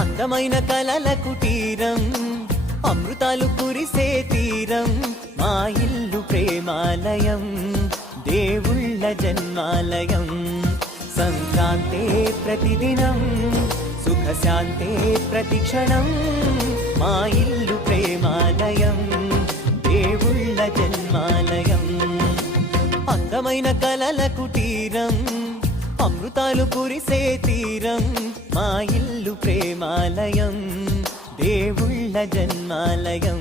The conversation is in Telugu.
అందమైన కలల కుటీరం, అమృతాలు కురిసే తీరం, మా ఇల్లు ప్రేమాలయం, దేవుళ్ళ జన్మాలయం. సంక్రాంతే ప్రతిదినం, సుఖశాంతే ప్రతిక్షణం, మా ఇల్లు ప్రేమాలయం, దేవుళ్ళ జన్మాలయం. అందమైన కలల కుటీరం, అమృతాలు కురిసే తీరం, మా ఇల్లు ప్రేమాలయం, దేవుళ్ళ జన్మాలయం.